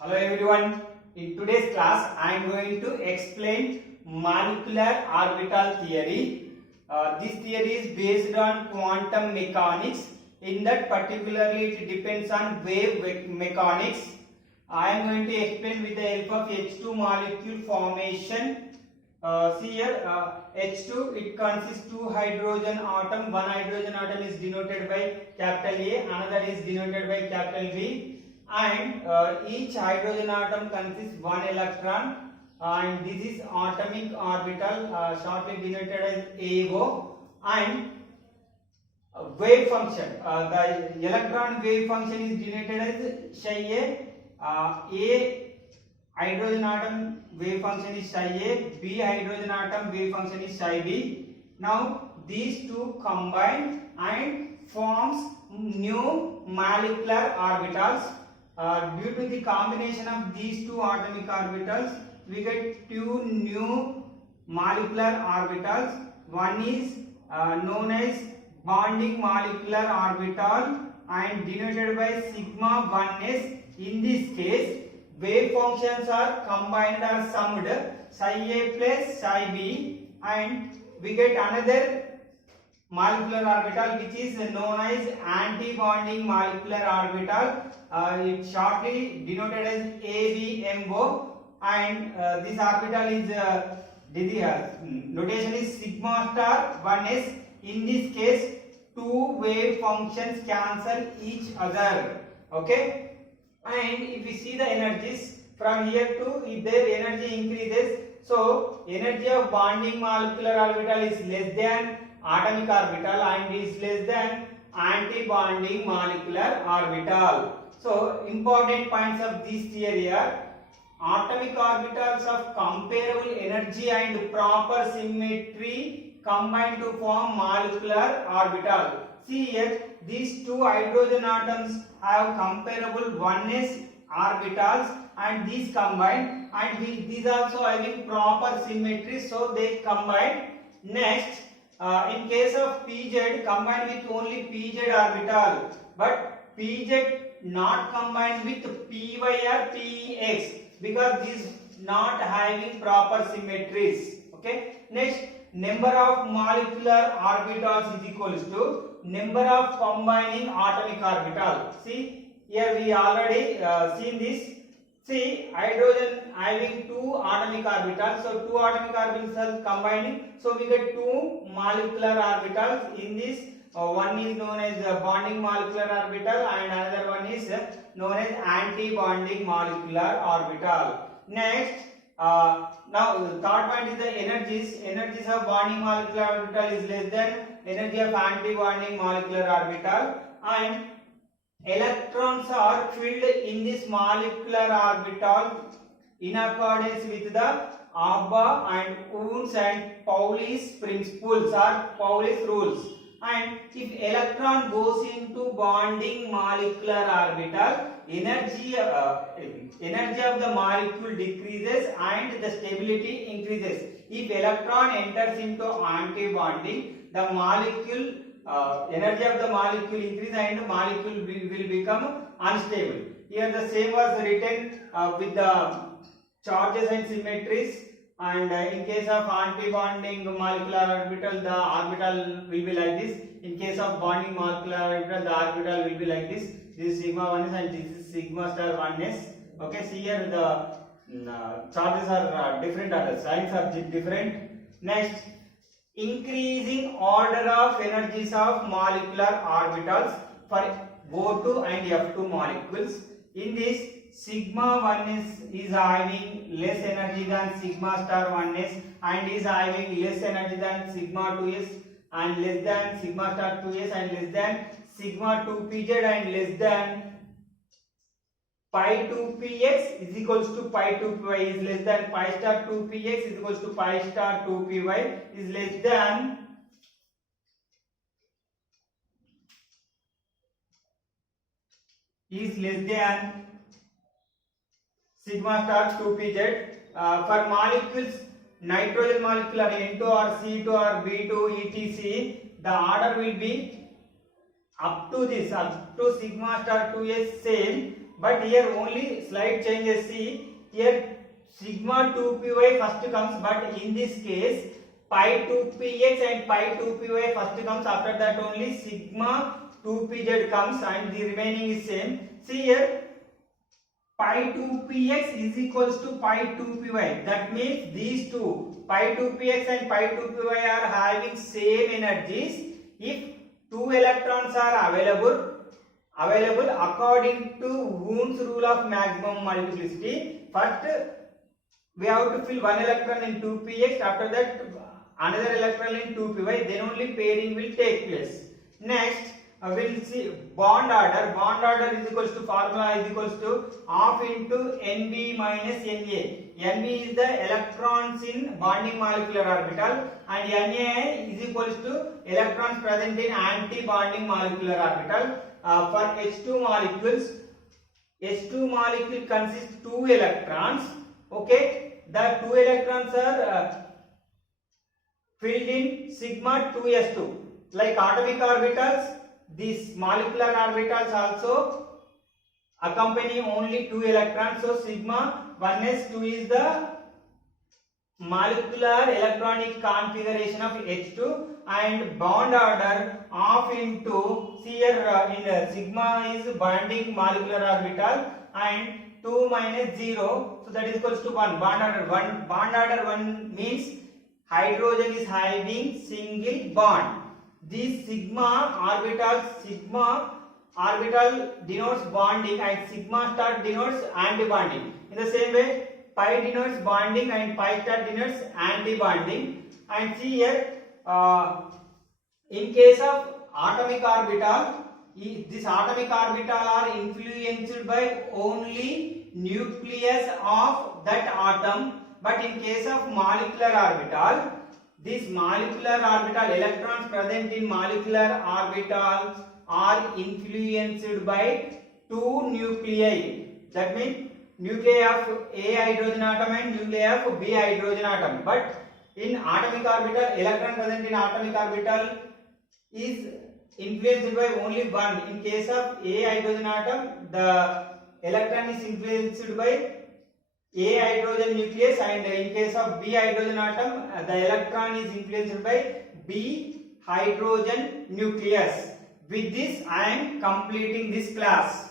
Hello everyone. In today's class, I am going to explain molecular orbital theory. This theory is based on quantum mechanics. In that particularly, it depends on wave mechanics. I am going to explain with the help of H2 molecule formation. See here, H2, it consists two hydrogen atom. One hydrogen atom is denoted by capital A, another is denoted by capital B. And each hydrogen atom consists one electron, and this is atomic orbital, shortly denoted as AO. And wave function, the electron wave function is denoted as psi A. A hydrogen atom wave function is psi A, B hydrogen atom wave function is psi B. Now these two combine and forms new molecular orbitals. Due to the combination of these two atomic orbitals, we get two new molecular orbitals. One is known as bonding molecular orbital and denoted by sigma 1s. In this case, wave functions are combined or summed, psi A plus psi B, and we get another molecular orbital which is known as anti-bonding molecular orbital. It shortly denoted as ABMO, and this orbital is notation is sigma star 1s. In this case, two wave functions cancel each other. Okay, and if we see the energies from here to, if their energy increases, so energy of bonding molecular orbital is less than atomic orbital and is less than anti-bonding molecular orbital. So important points of this theory are: atomic orbitals of comparable energy and proper symmetry combine to form molecular orbital. See here, these two hydrogen atoms have comparable 1s orbitals and these combine, and these also having proper symmetry, so they combine. Next, in case of PZ, combined with only PZ orbital, but PZ not combined with Py or Pex, because these not having proper symmetries. Okay. Next, number of molecular orbitals is equals to number of combining atomic orbital. See here, we already seen this. See, hydrogen having two atomic orbitals, so two atomic orbitals are combining, so we get two molecular orbitals. In this, one is known as bonding molecular orbital and another one is known as anti-bonding molecular orbital. Next, now the third point is the energies. Energies of bonding molecular orbital is less than energy of anti-bonding molecular orbital, and electrons are filled in this molecular orbital in accordance with the Abba and Unz and Pauli's principles or Pauli's rules. And if electron goes into bonding molecular orbital, energy of the molecule decreases and the stability increases. If electron enters into anti-bonding, the molecule energy of the molecule increase and the molecule will become unstable. Here the same was written with the charges and symmetries, and in case of anti-bonding molecular orbital, the orbital will be like this. In case of bonding molecular orbital, the orbital will be like this. This is sigma 1s and this is sigma star 1s. Okay, see here the charges are different, or the signs are different. Next, increasing order of energies of molecular orbitals for O2 and F2 molecules. In this, sigma 1s is having less energy than sigma star 1s and is having less energy than sigma 2s and less than sigma star 2s and less than sigma 2pz and less than pi 2px is equals to pi 2py is less than pi star 2px is equals to pi star 2py is less than sigma star 2pz. For molecules, nitrogen molecular N2 or C2 or B2 etc., the order will be up to sigma star 2s same, but here only slight changes. See here sigma 2py first comes, but in this case pi 2px and pi 2py first comes, after that only sigma 2pz comes and the remaining is same. See here pi 2px is equals to pi 2py, that means these two pi 2px and pi 2py are having same energies if two electrons are available according to Woon's rule of maximum multiplicity. First we have to fill one electron in 2px, after that another electron in 2py, then only pairing will take place. Next we'll see bond order. Bond order is equals to, formula is equals to half into Nb minus Na. Nb is the electrons in bonding molecular orbital and Na is equals to electrons present in anti-bonding molecular orbital. For H2 molecules, H2 molecule consists 2 electrons. Okay, the 2 electrons are filled in sigma 2s2. Like atomic orbitals, these molecular orbitals also accompany only 2 electrons. So sigma 1s2 is the molecular electronic configuration of H2, and bond order half into, see here in sigma is bonding molecular orbital and 2 minus 0, so that is equals to 1. Bond order 1 means hydrogen is having single bond. These sigma orbital denotes bonding and sigma star denotes anti-bonding. In the same way, pi denotes bonding and pi star denotes anti-bonding. And see here, in case of atomic orbital, this atomic orbital are influenced by only nucleus of that atom. But in case of molecular orbital, this molecular orbital, electrons present in molecular orbitals are influenced by 2 nuclei. That means nuclei of A hydrogen atom and nuclei of B hydrogen atom. But in atomic orbital, electron present in atomic orbital is influenced by only one. In case of A hydrogen atom, the electron is influenced by A hydrogen nucleus, and in case of B hydrogen atom, the electron is influenced by B hydrogen nucleus. With this, I am completing this class.